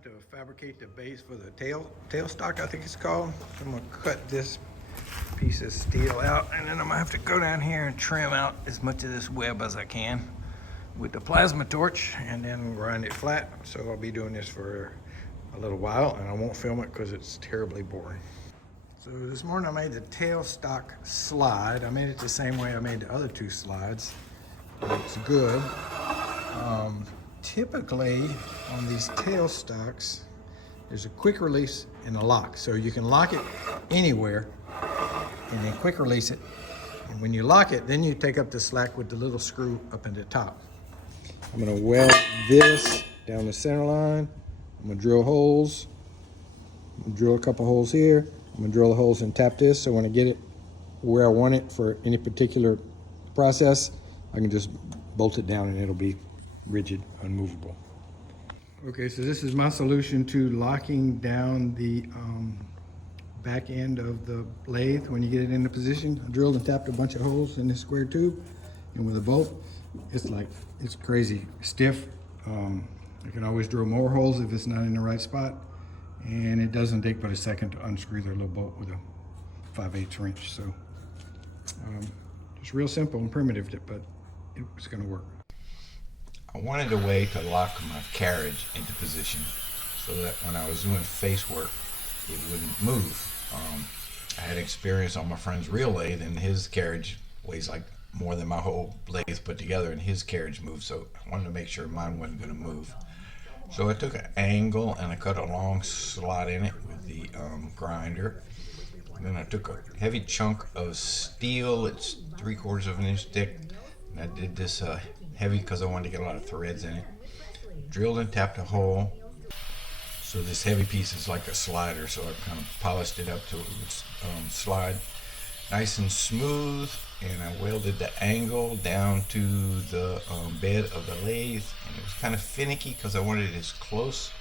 time to fabricate the base for the tailstock, I think it's called. I'm gonna cut this piece of steel out, and then I'm gonna have to go down here and trim out as much of this web as I can with the plasma torch, and then grind it flat. So I'll be doing this for a little while, and I won't film it because it's terribly boring. So this morning I made the tailstock slide. I made it the same way I made the other two slides. It's good. Typically on these tailstocks, there's a quick release and a lock. So you can lock it anywhere and then quick release it. And when you lock it, then you take up the slack with the little screw up in the top. I'm gonna weld this down the center line. I'm gonna drill holes. I'm gonna drill a couple holes here. I'm gonna drill the holes and tap this, so when I get it where I want it for any particular process, I can just bolt it down and it'll be rigid, unmovable. Okay, so this is my solution to locking down the back end of the lathe when you get it into position. I drilled and tapped a bunch of holes in this square tube, and with a bolt, it's crazy stiff. I can always drill more holes if it's not in the right spot, and it doesn't take but a second to unscrew their little bolt with a 5/8 wrench. So it's real simple and primitive, but it's going to work. I wanted a way to lock my carriage into position so that when I was doing face work, it wouldn't move. I had experience on my friend's real lathe, and his carriage weighs like more than my whole lathe put together, and his carriage moved, so I wanted to make sure mine wasn't going to move. So I took an angle and I cut a long slot in it with the grinder. And then I took a heavy chunk of steel, it's 3/4 of an inch thick, and I did this heavy because I wanted to get a lot of threads in it. Drilled and tapped a hole. So this heavy piece is like a slider, so I kind of polished it up to it would slide nice and smooth, and I welded the angle down to the bed of the lathe, and it was kind of finicky because I wanted it as close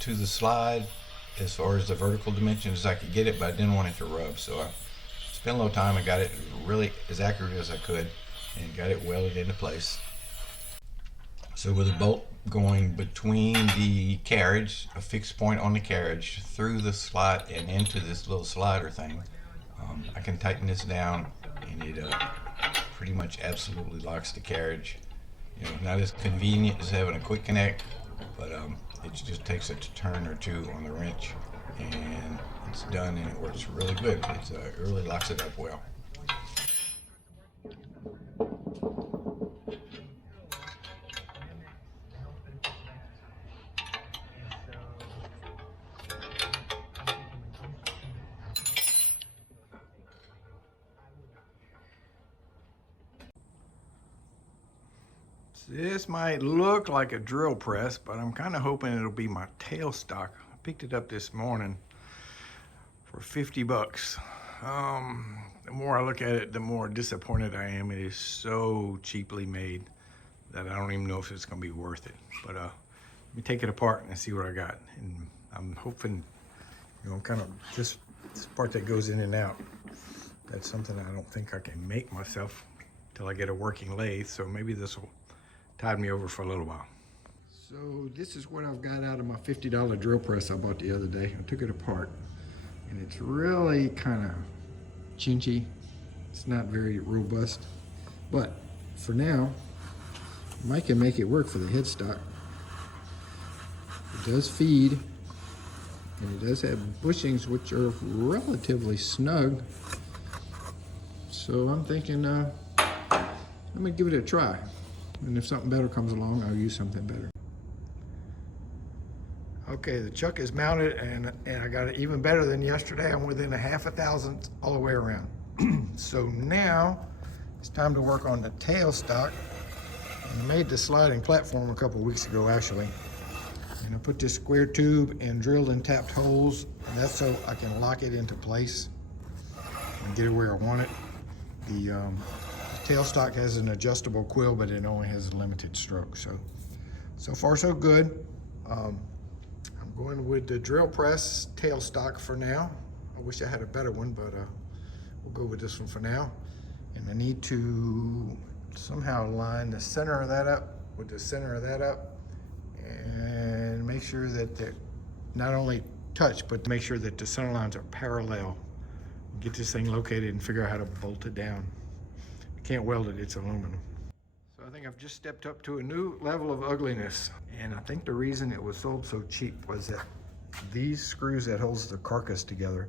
to the slide as far as the vertical dimensions as I could get it, but I didn't want it to rub, so I spent a little time and got it really as accurate as I could and got it welded into place. So with a bolt going between the carriage, a fixed point on the carriage, through the slot and into this little slider thing, I can tighten this down, and it pretty much absolutely locks the carriage. You know, not as convenient as having a quick connect, but it just takes a turn or two on the wrench, and it's done, and it works really good. It really locks it up well. This might look like a drill press, but I'm kind of hoping it'll be my tailstock. I picked it up this morning for 50 bucks. The more I look at it, the more disappointed I am. It is so cheaply made that I don't even know if it's gonna be worth it. But let me take it apart and see what I got. And I'm hoping, kind of this part that goes in and out, that's something I don't think I can make myself till I get a working lathe. So maybe this will tide me over for a little while. So this is what I've got out of my $50 drill press I bought the other day. I took it apart, and it's really kind of chinchy. It's not very robust, but for now, Mike can make it work for the headstock. It does feed, and it does have bushings which are relatively snug. So I'm thinking, I'm gonna give it a try. And if something better comes along, I'll use something better. Okay, the chuck is mounted, and I got it even better than yesterday. I'm within a 1/2 thousandth all the way around. So now it's time to work on the tailstock. I made the sliding platform a couple weeks ago, actually. And I put this square tube and drilled and tapped holes, and that's so I can lock it into place and get it where I want it. The tailstock has an adjustable quill, but it only has a limited stroke. So far so good. I'm going with the drill press tailstock for now. I wish I had a better one, but we'll go with this one for now. And I need to somehow line the center of that up with the center of that up, and and make sure that they're not only touch, but to make sure that the center lines are parallel. Get this thing located and figure out how to bolt it down. You can't weld it, it's aluminum. So I think I've just stepped up to a new level of ugliness. And I think the reason it was sold so cheap was that these screws that holds the carcass together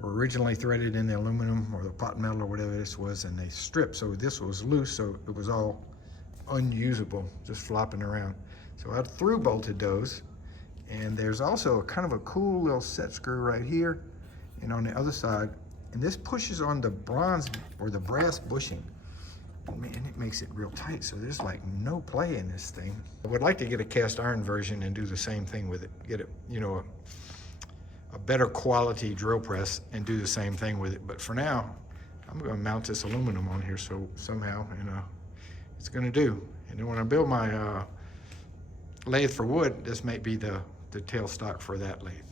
were originally threaded in the aluminum or the pot metal or whatever this was, and they stripped. So this was loose, so it was all unusable, just flopping around. So I through bolted those. And there's also kind of a cool little set screw right here and on the other side. And this pushes on the bronze or the brass bushing. And it makes it real tight, so there's like no play in this thing. I would like to get a cast iron version and do the same thing with it. Get it, you know, a better quality drill press and do the same thing with it. But for now, I'm gonna mount this aluminum on here so somehow, and it's gonna do. And then when I build my lathe for wood, this may be the tailstock for that lathe.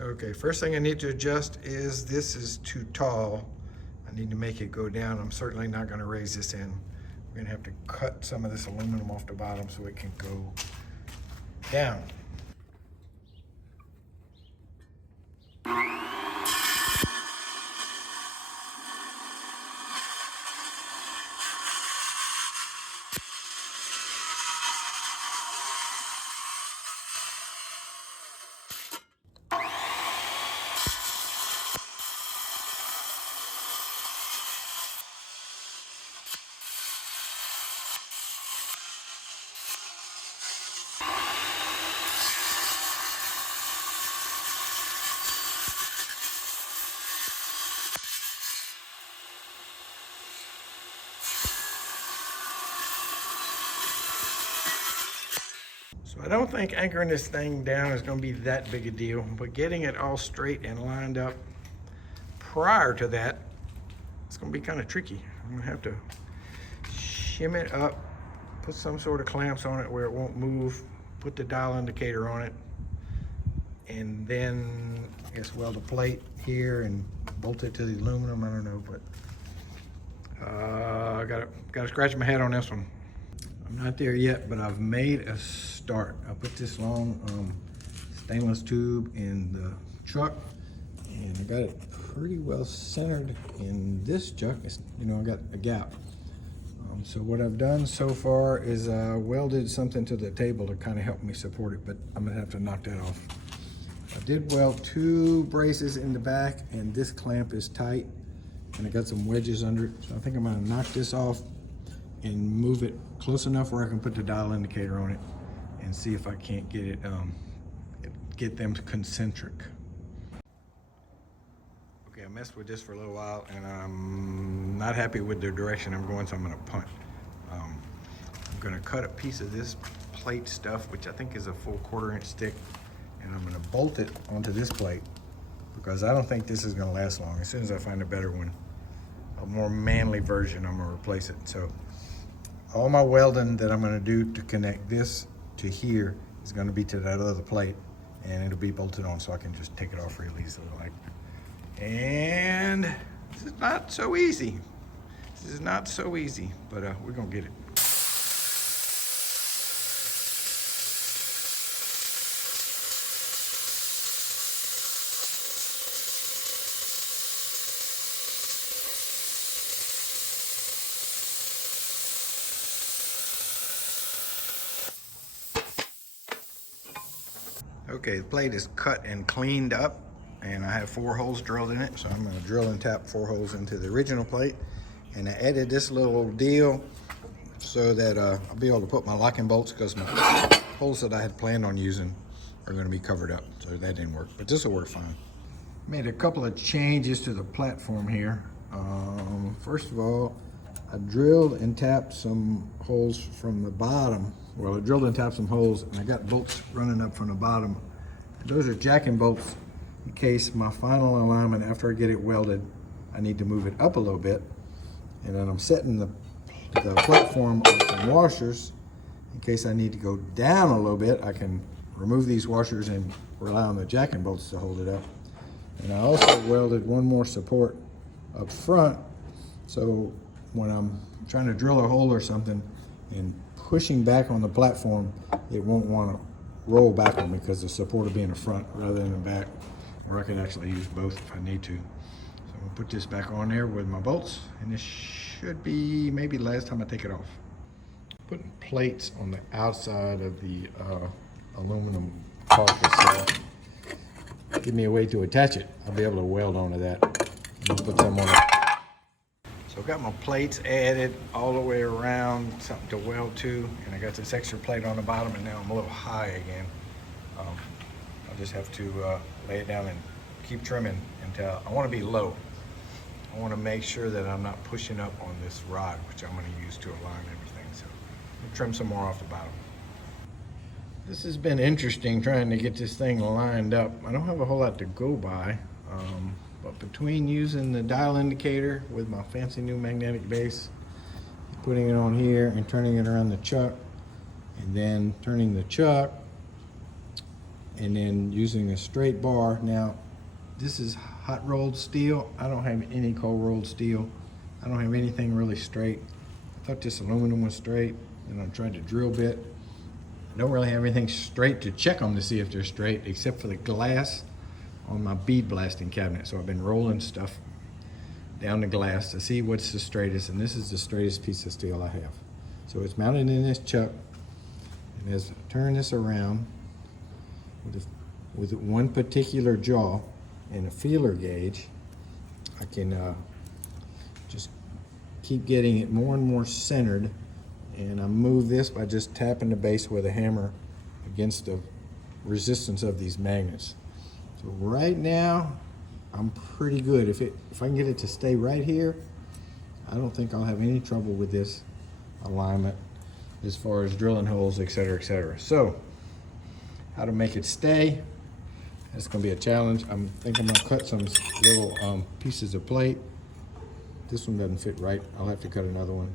Okay, first thing I need to adjust is this is too tall. I need to make it go down. I'm certainly not going to raise this in. We're going to have to cut some of this aluminum off the bottom so it can go down. So I don't think anchoring this thing down is going to be that big a deal, but getting it all straight and lined up prior to that, it's going to be kind of tricky. I'm going to have to shim it up, put some sort of clamps on it where it won't move, put the dial indicator on it, and then I guess weld a plate here and bolt it to the aluminum. I don't know, but I gotta scratch my head on this one. I'm not there yet, but I've made a start. I put this long stainless tube in the chuck, and I got it pretty well centered in this chuck. You know, I got a gap. So what I've done so far is welded something to the table to kind of help me support it, but I'm gonna have to knock that off. I did weld 2 braces in the back, and this clamp is tight, and I got some wedges under it. So I think I'm gonna knock this off and move it close enough where I can put the dial indicator on it and see if I can't get it, get them concentric. Okay, I messed with this for a little while and I'm not happy with the direction I'm going, so I'm gonna punt. I'm gonna cut a piece of this plate stuff, which I think is a full 1/4 inch thick, and I'm gonna bolt it onto this plate because I don't think this is gonna last long. As soon as I find a better one, a more manly version, I'm gonna replace it. So all my welding that I'm gonna do to connect this to here is gonna be to that other plate, and it'll be bolted on so I can just take it off real easily. And this is not so easy. This is not so easy, but we're gonna get it. Okay, the plate is cut and cleaned up, and I have 4 holes drilled in it. So I'm gonna drill and tap 4 holes into the original plate. And I added this little deal so that I'll be able to put my locking bolts, because my holes that I had planned on using are gonna be covered up. So that didn't work, but this will work fine. Made a couple of changes to the platform here. First of all, I drilled and tapped some holes from the bottom. Well, I drilled and tapped some holes, and I got bolts running up from the bottom. Those are jacking bolts in case my final alignment, after I get it welded, I need to move it up a little bit. And then I'm setting the platform on some washers in case I need to go down a little bit. I can remove these washers and rely on the jacking bolts to hold it up. And I also welded one more support up front, so when I'm trying to drill a hole or something and pushing back on the platform, it won't want to roll back on me because the support will be in the front rather than the back, or I can actually use both if I need to. So I'm gonna put this back on there with my bolts, and this should be maybe the last time I take it off. Putting plates on the outside of the aluminum carcass. Give me a way to attach it. I'll be able to weld onto that. I'm gonna put some on it. So I've got my plates added all the way around, something to weld to, and I got this extra plate on the bottom, and now I'm a little high again. I'll just have to lay it down and keep trimming until I want to be low. I want to make sure that I'm not pushing up on this rod, which I'm going to use to align everything. So I'll trim some more off the bottom. This has been interesting trying to get this thing lined up. I don't have a whole lot to go by, but between using the dial indicator with my fancy new magnetic base, putting it on here and turning it around the chuck, and then turning the chuck, and then using a straight bar. Now, this is hot rolled steel. I don't have any cold rolled steel. I don't have anything really straight. I thought this aluminum was straight, and I tried to drill bit. I don't really have anything straight to check them to see if they're straight, except for the glass on my bead blasting cabinet. So I've been rolling stuff down the glass to see what's the straightest, and this is the straightest piece of steel I have. So it's mounted in this chuck, and as I turn this around with one particular jaw and a feeler gauge, I can just keep getting it more and more centered, and I move this by just tapping the base with a hammer against the resistance of these magnets. So right now, I'm pretty good. If I can get it to stay right here, I don't think I'll have any trouble with this alignment as far as drilling holes, etc., etc. So, how to make it stay? That's gonna be a challenge. I'm thinking I'm gonna cut some little pieces of plate. This one doesn't fit right. I'll have to cut another one.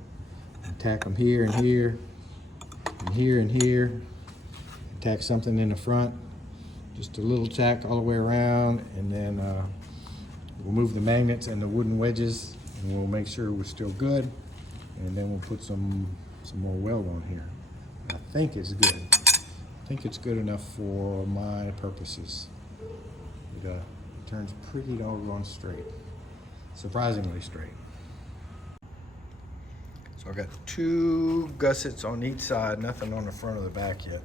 And tack them here and here, and here and here. Tack something in the front. Just a little tack all the way around, and then we'll move the magnets and the wooden wedges, and we'll make sure we're still good, and then we'll put some more weld on here. I think it's good. I think it's good enough for my purposes. It turns pretty doggone straight, surprisingly straight. So I got 2 gussets on each side, nothing on the front or the back yet.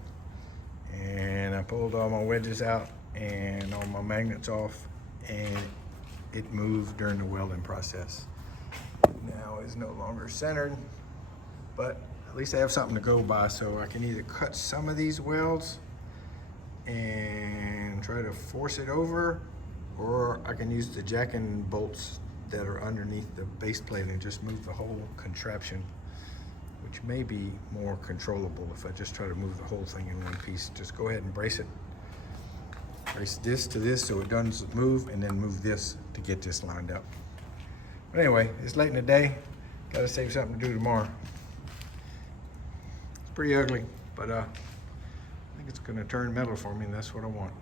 And I pulled all my wedges out and all my magnets off, and it moved during the welding process. Now it's no longer centered, but at least I have something to go by, so I can either cut some of these welds and try to force it over, or I can use the jacking bolts that are underneath the base plate and just move the whole contraption, which may be more controllable if I just try to move the whole thing in one piece. Just go ahead and brace it. Brace this to this so it doesn't move, and then move this to get this lined up. But anyway, it's late in the day. Gotta save something to do tomorrow. It's pretty ugly, but I think it's gonna turn metal for me, and that's what I want.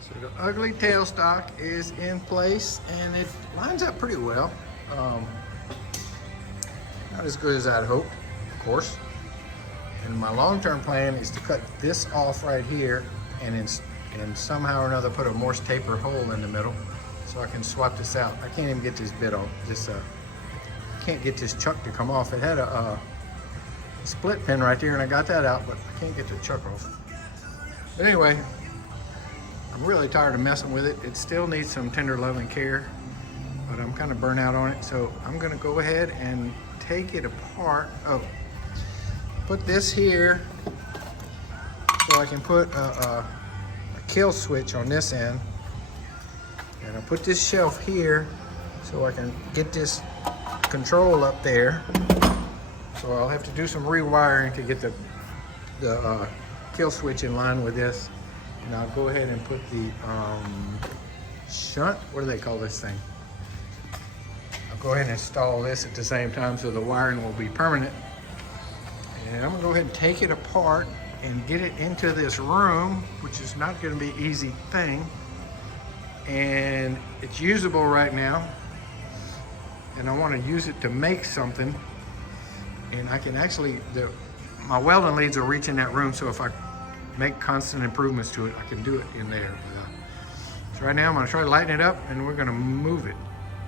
So the ugly tailstock is in place, and it lines up pretty well. Not as good as I'd hoped, of course. And my long-term plan is to cut this off right here, and somehow or another put a Morse taper hole in the middle, so I can swap this out. I can't even get this bit off. Can't get this chuck to come off. It had a split pin right there, and I got that out, but I can't get the chuck off. But anyway, I'm really tired of messing with it. It still needs some tender love and care, but I'm kind of burnt out on it. So I'm gonna go ahead and take it apart. Oh, put this here so I can put a kill switch on this end. And I put this shelf here so I can get this control up there. So I'll have to do some rewiring to get the kill switch in line with this. And I'll go ahead and put the shunt, what do they call this thing? I'll go ahead and install this at the same time so the wiring will be permanent. And I'm gonna go ahead and take it apart and get it into this room, which is not gonna be an easy thing. And it's usable right now. And I wanna use it to make something. And I can actually, my welding leads are reaching that room, so if I make constant improvements to it, I can do it in there. So right now I'm gonna try to lighten it up, and we're gonna move it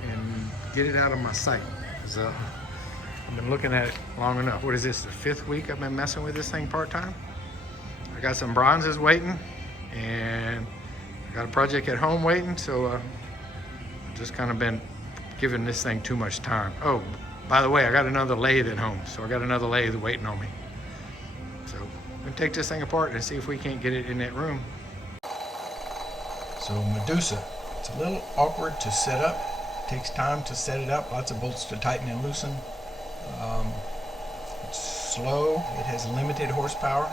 and get it out of my sight. So I've been looking at it long enough. What is this, the 5th week I've been messing with this thing part-time? I got some bronzes waiting, and I got a project at home waiting, so I've just kind of been giving this thing too much time. Oh, by the way, I got another lathe at home, so I got another lathe waiting on me. So I'm gonna take this thing apart and see if we can't get it in that room. So Medusa, it's a little awkward to set up. It takes time to set it up, lots of bolts to tighten and loosen. It's slow, it has limited horsepower,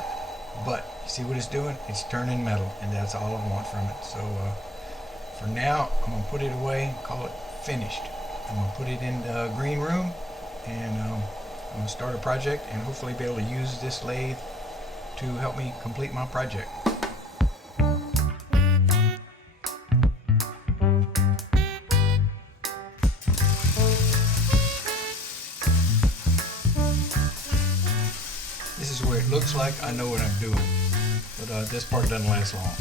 but you see what it's doing? It's turning metal, and that's all I want from it. So for now, I'm gonna put it away, call it finished. I'm gonna put it in the green room, and I'm gonna start a project and hopefully be able to use this lathe to help me complete my project. This is where it looks like I know what I'm doing, but this part doesn't last long.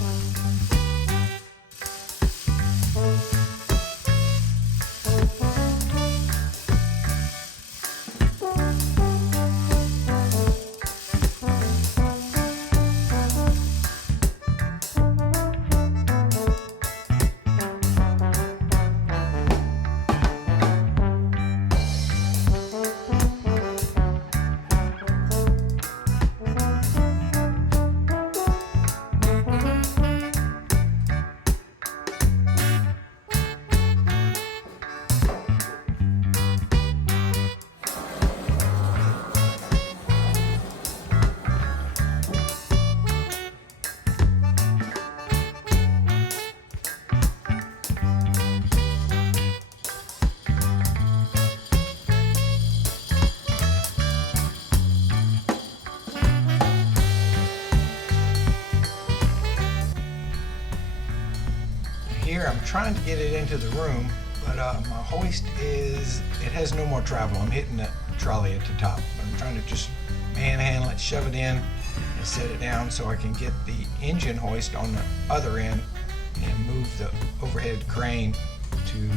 Here I'm trying to get it into the room, but my hoist it has no more travel. I'm hitting the trolley at the top. But I'm trying to just manhandle it, shove it in, and set it down so I can get the engine hoist on the other end and move the overhead crane to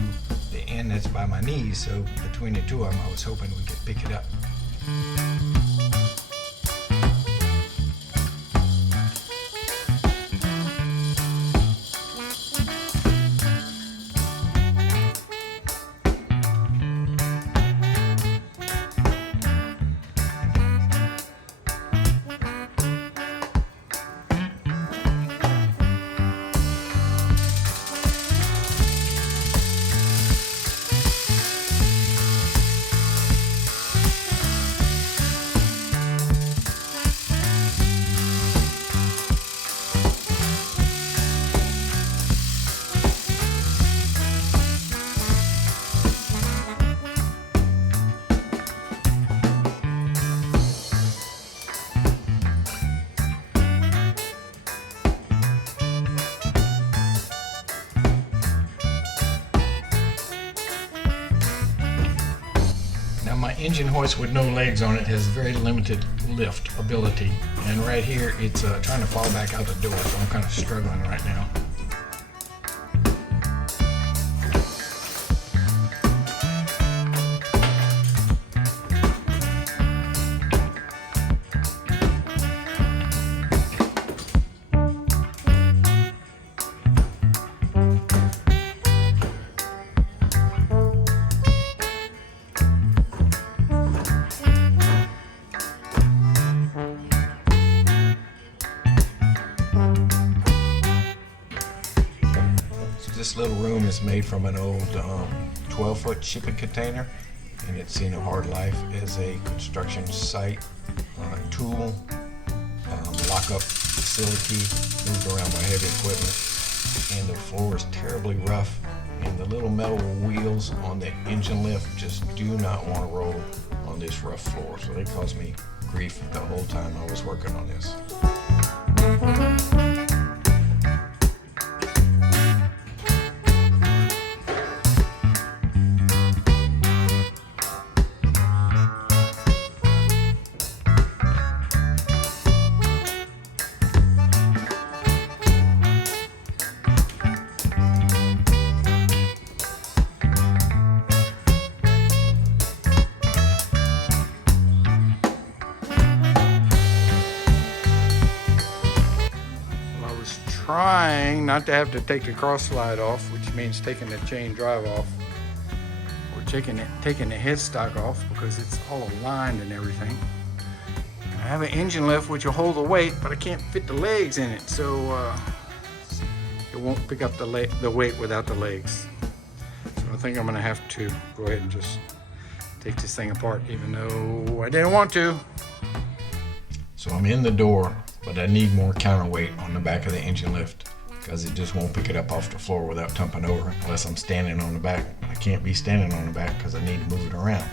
the end that's by my knees. So between the two of them, I was hoping we could pick it up. My engine hoist with no legs on it has very limited lift ability, and right here it's trying to fall back out the door, so I'm kind of struggling right now. This little room is made from an old 12-foot shipping container, and it's seen a hard life as a construction site, tool, lock-up facility, moved around my heavy equipment, and the floor is terribly rough, and the little metal wheels on the engine lift just do not want to roll on this rough floor, so they cause me grief the whole time I was working on this. Trying not to have to take the cross slide off, which means taking the chain drive off, or taking the headstock off because it's all aligned and everything. I have an engine lift which will hold the weight, but I can't fit the legs in it, so it won't pick up the weight without the legs. So I think I'm gonna have to go ahead and just take this thing apart, even though I didn't want to. So I'm in the door, but I need more counterweight on the back of the engine lift because it just won't pick it up off the floor without tumping over unless I'm standing on the back. I can't be standing on the back because I need to move it around.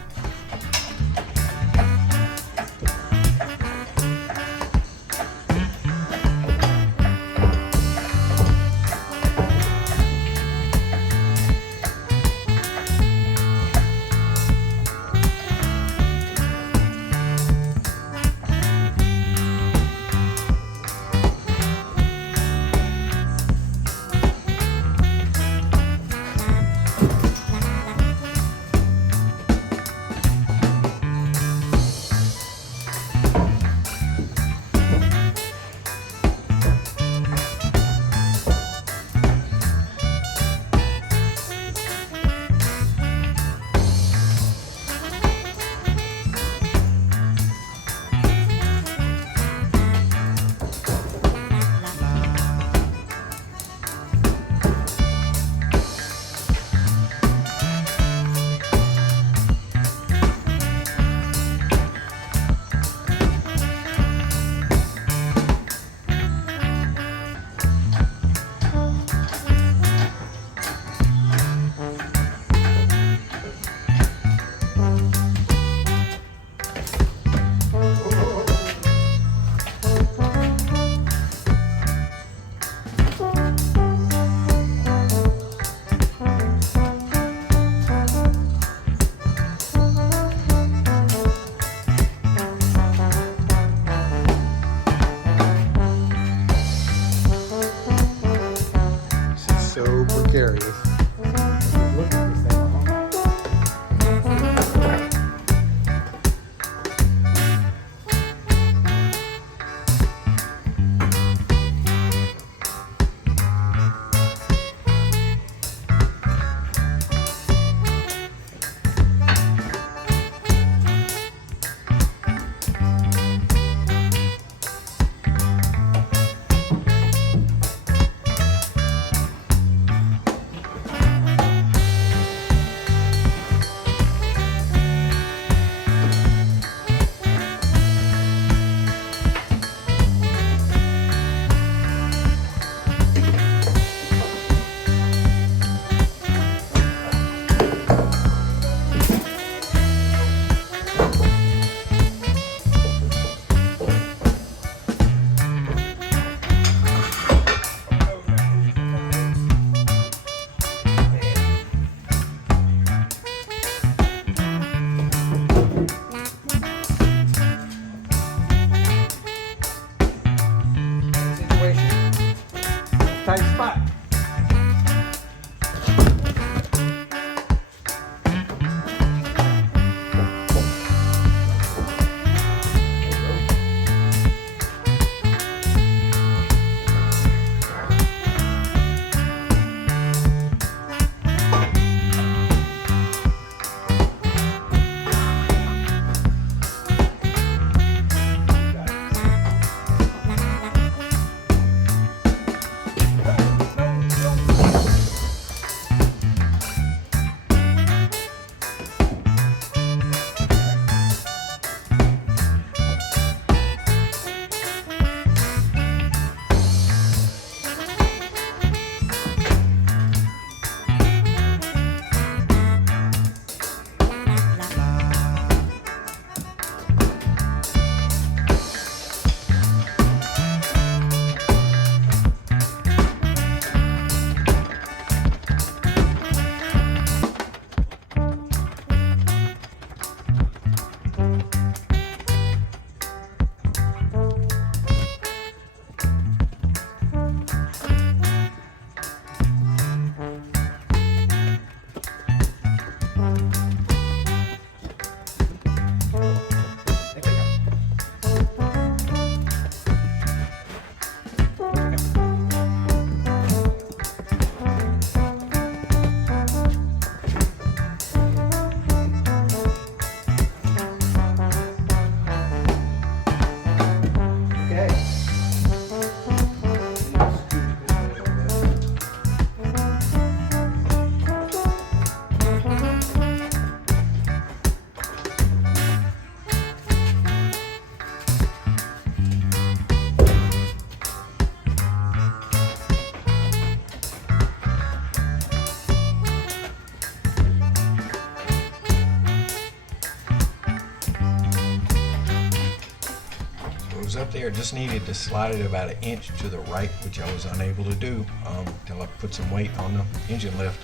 Up there, just needed to slide it about 1 inch to the right, which I was unable to do until I put some weight on the engine lift.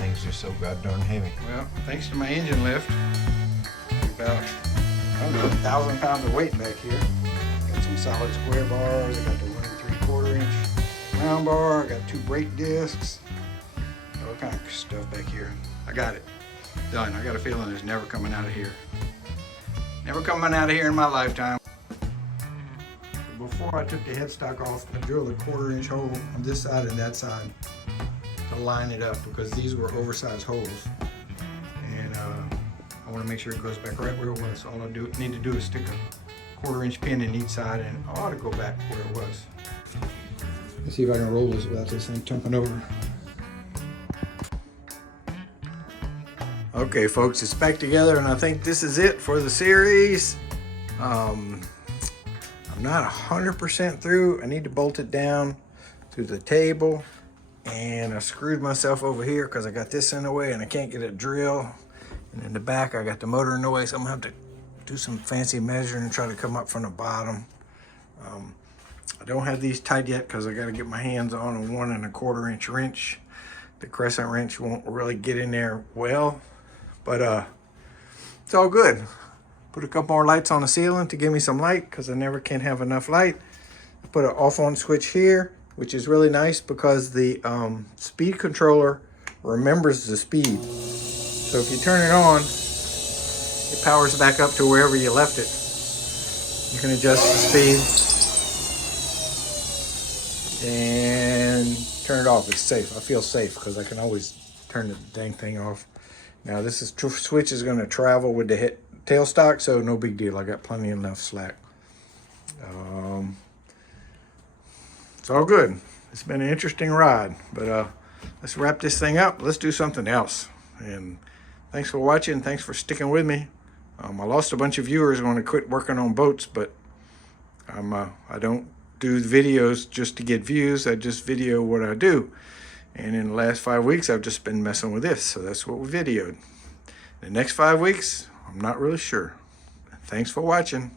Things are so god darn heavy. Well, thanks to my engine lift, about, I don't know, 1,000 pounds of weight back here. Got some solid square bars, I got the 1 3/4 inch round bar, I got 2 brake discs, all kind of stuff back here. I got it done. I got a feeling it's never coming out of here. Never coming out of here in my lifetime. Before I took the headstock off, I drilled a 1/4 inch hole on this side and that side to line it up because these were oversized holes. And I want to make sure it goes back right where it was. All I need to do is stick a 1/4 inch pin in each side and I ought to go back where it was. Let's see if I can roll this without this thing tumping over. Okay folks, it's back together and I think this is it for the series. I'm not 100% through. I need to bolt it down through the table and I screwed myself over here because I got this in the way and I can't get a drill. And in the back I got the motor in the way, so I'm gonna have to do some fancy measuring and try to come up from the bottom. I don't have these tight yet because I got to get my hands on a 1 1/4 inch wrench. The crescent wrench won't really get in there well, but it's all good. Put a couple more lights on the ceiling to give me some light because I never can have enough light. I put an off on switch here, which is really nice because the speed controller remembers the speed. So if you turn it on, it powers back up to wherever you left it. You can adjust the speed and turn it off. It's safe. I feel safe because I can always turn the dang thing off. Now this switch is going to travel with the tailstock, so no big deal. I got plenty enough slack. It's all good. It's been an interesting ride, but let's wrap this thing up. Let's do something else. And thanks for watching. Thanks for sticking with me. I lost a bunch of viewers when I quit working on boats, but I don't do videos just to get views. I just video what I do. And in the last 5 weeks, I've just been messing with this. So that's what we videoed. The next 5 weeks, I'm not really sure. Thanks for watching.